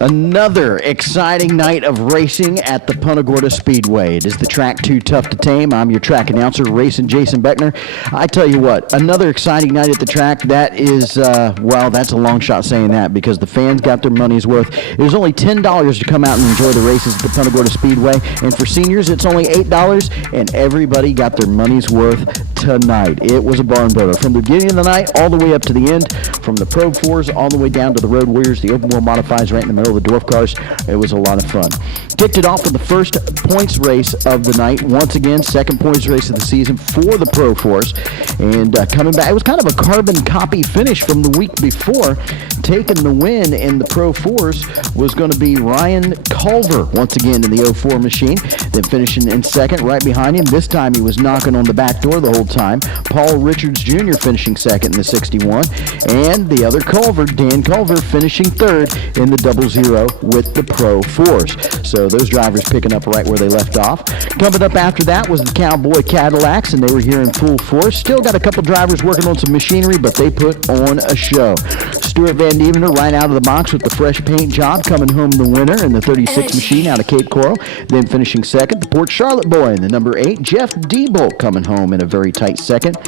Another exciting night of racing at the Punta Speedway. It is the track too tough to tame. I'm your track announcer, Racing Jason Beckner. I tell you what, another exciting night at the track. That is, well, that's a long shot saying that because the fans got their money's worth. It was only $10 to come out and enjoy the races at the Punta Speedway. And for seniors, it's only $8, and everybody got their money's worth tonight. It was a barn burner. From the beginning of the night all the way up to the end, from the Pro 4s all the way down to the Road Warriors, the Open Wheel Modifieds right in the middle of the dwarf cars. It was a lot of fun. Kicked it off with the first points race of the night. Once again, second points race of the season for the Pro 4s. And coming back, it was kind of a carbon copy finish from the week before. Taking the win in the Pro 4s was going to be Ryan Culver, once again in the 04 machine. Then finishing in second right behind him. This time he was knocking on the back door the whole time. Paul Richards Jr. finishing second in the 61. And the other Culver, Dan Culver, finishing third in the 00 with the Pro 4s. So those drivers picking up right where they left off. Coming up after that was the Cowboy Cadillacs, and they were here in full force. Still got a couple drivers working on some machinery, but they put on a show. Stuart Van Dievener right out of the box with the fresh paint job, coming home the winner in the 36 machine out of Cape Coral. Then finishing second, the Port Charlotte boy in the number 8, Jeff Diebolt, coming home in a very tight second.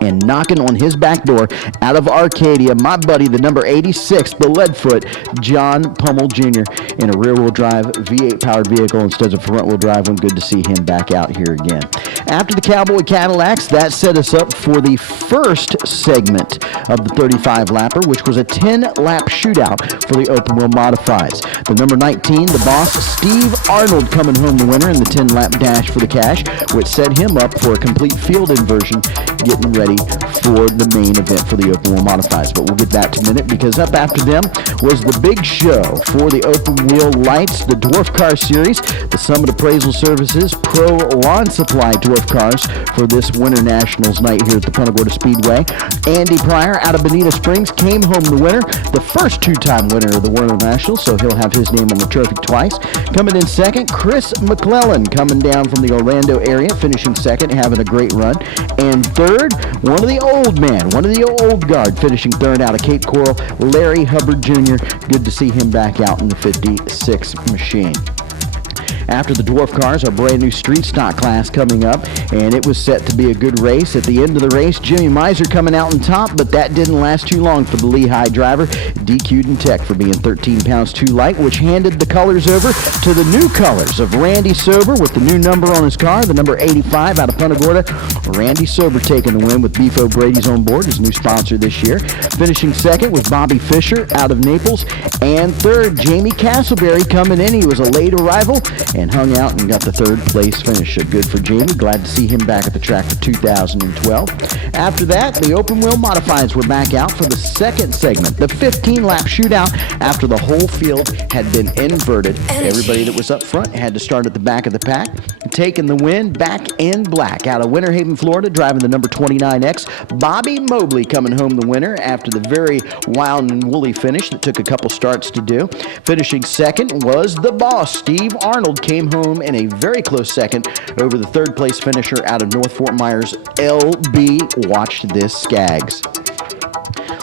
And knocking on his back door out of Arcadia, my buddy, the number 86, the Leadfoot, John Pummel Jr. in a rear-wheel drive V8 powered vehicle instead of front-wheel drive one. Good to see him back out here again. After the Cowboy Cadillacs, that set us up for the first segment of the 35-lapper, which was a 10-lap shootout for the Open Wheel Modifieds. The number 19, the boss, Steve Arnold, coming home the winner in the 10-lap dash for the cash, which set him up for a complete field inversion, getting ready for the main event for the Open Wheel Modifieds. But we'll get back to a minute because up after them was the big show for the Open Wheel Lights, the Dwarf Car Series, the Summit Appraisal Services Pro Lawn Supply Dwarf Cars for this Winter Nationals night here at the Punta Speedway. Andy Pryor out of Bonita Springs came home the winner, the first two-time winner of the Winter Nationals, so he'll have his name on the trophy twice. Coming in second, Chris McClellan coming down from the Orlando area, finishing second, having a great run. And third, one of the old guard, finishing third out of Cape Coral, Larry Hubbard Jr. Good to see him back out in the 56 machine. After the dwarf cars, our brand new street stock class coming up, and it was set to be a good race. At the end of the race, Jimmy Miser coming out on top, but that didn't last too long for the Lehigh driver, DQ'd in tech for being 13 pounds too light, which handed the colors over to the new colors of Randy Sober with the new number on his car, the number 85 out of Punta Gorda. Randy Sober taking the win with Beef O'Brady's on board, his new sponsor this year. Finishing second was Bobby Fisher out of Naples, and third, Jamie Castleberry coming in. He was a late arrival and hung out and got the third place finish. So good for Jamie. Glad to see him back at the track for 2012. After that, the Open Wheel Modifieds were back out for the second segment, the 15-lap shootout after the whole field had been inverted. Everybody that was up front had to start at the back of the pack. Taking the win, Back in Black out of Winter Haven, Florida, driving the number 29X. Bobby Mobley coming home the winner after the very wild and woolly finish that took a couple starts to do. Finishing second was the boss, Steve Arnold, came home in a very close second over the third place finisher out of North Fort Myers, LB. Watch this, Skaggs.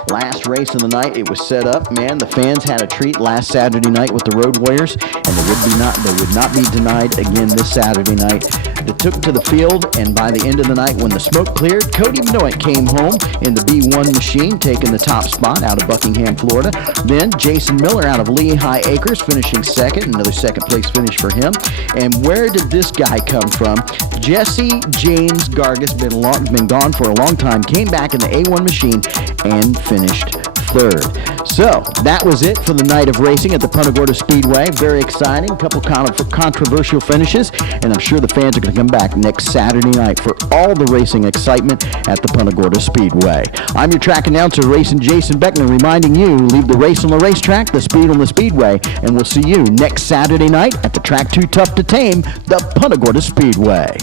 Last race of the night, it was set up. Man, the fans had a treat last Saturday night with the Road Warriors, and they would not be denied again this Saturday night. They took to the field, and by the end of the night, when the smoke cleared, Cody Minoit came home in the B1 machine, taking the top spot out of Buckingham, Florida. Then Jason Miller out of Lehigh Acres, finishing second, another second place finish for him. And where did this guy come from? Jesse James Gargas, been gone for a long time, came back in the A1 machine and finished third. So that was it for the night of racing at the Punta Speedway. Very exciting, a couple controversial finishes, and I'm sure the fans are going to come back next Saturday night for all the racing excitement at the Punta Speedway. I'm your track announcer, Racing Jason Beckner, reminding you, leave the race on the racetrack, the speed on the speedway, and we'll see you next Saturday night at the track too tough to tame, the Punta Speedway.